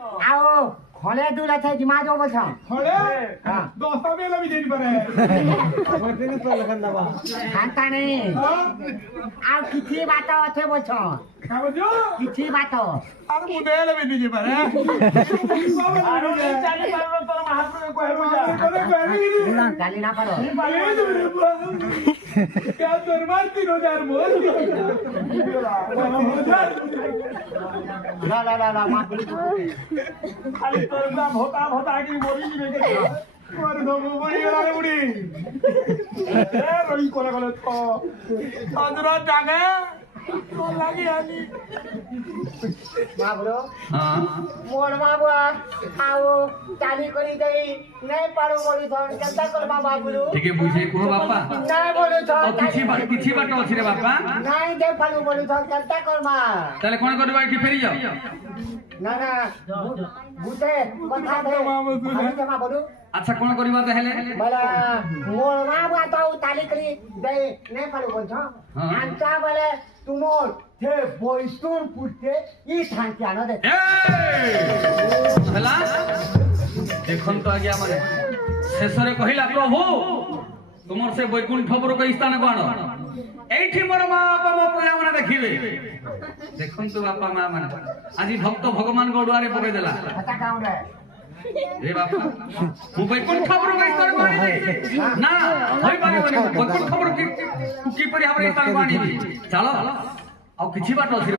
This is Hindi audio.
आओ खोले दूर अच्छे दिमाग जो बोल खड़े हाँ। दोस्ता मेला भी देनी पड़े खानता नहीं आओ किसी बात अच्छे बोल क्या बोलो किसी बात अरे मुझे ले भी नहीं पड़े गाली ना पड़ो क्या दरबार 3000 बोल ला ला ला ला मां खाली तोर नाम होता होता आगे बोली नहीं के और दो बड़ी वाला बुड़ी ए रोई कोला कोला तो आजरा जागे तो लगी आनी मां बोलो हाँ मोर मां बुआ आओ चाली करी दई नहीं पाड़ो बोली थन केता कर मां बाबुलू टिके बुझे को बापा नहीं बोलू और थन किछि बात अछि रे बापा नहीं दे पाड़ो बोली थन केता कर मां ताले कोन करबा कि फेरी जाओ ना ना बुते कथा दे हम जमा बोलू अच्छा कोन करबा ताहेले बला मोर मां बुआ तो ताली करी दई नहीं पाड़ो बोल छ आंचा बोले तुमोर थे बोइस्तुन पुटे ई ठांकी आनो दे ए हला देखन तो आज्ञा माने शेषरे कहिला प्रभु तुमर से वैकुंठपुर को स्थान कोन एठी मोर मां बापा मो प्रजा माने देखिबे देखन तो बापा मां माने आज भक्त भगवान गडुआरे पके देला कथा काउं रे रे बापा मु वैकुंठपुर को स्थान कोन ना होई पारे वैकुंठपुर की परि हमरे स्थान कोन चलो आ किछि बात अछि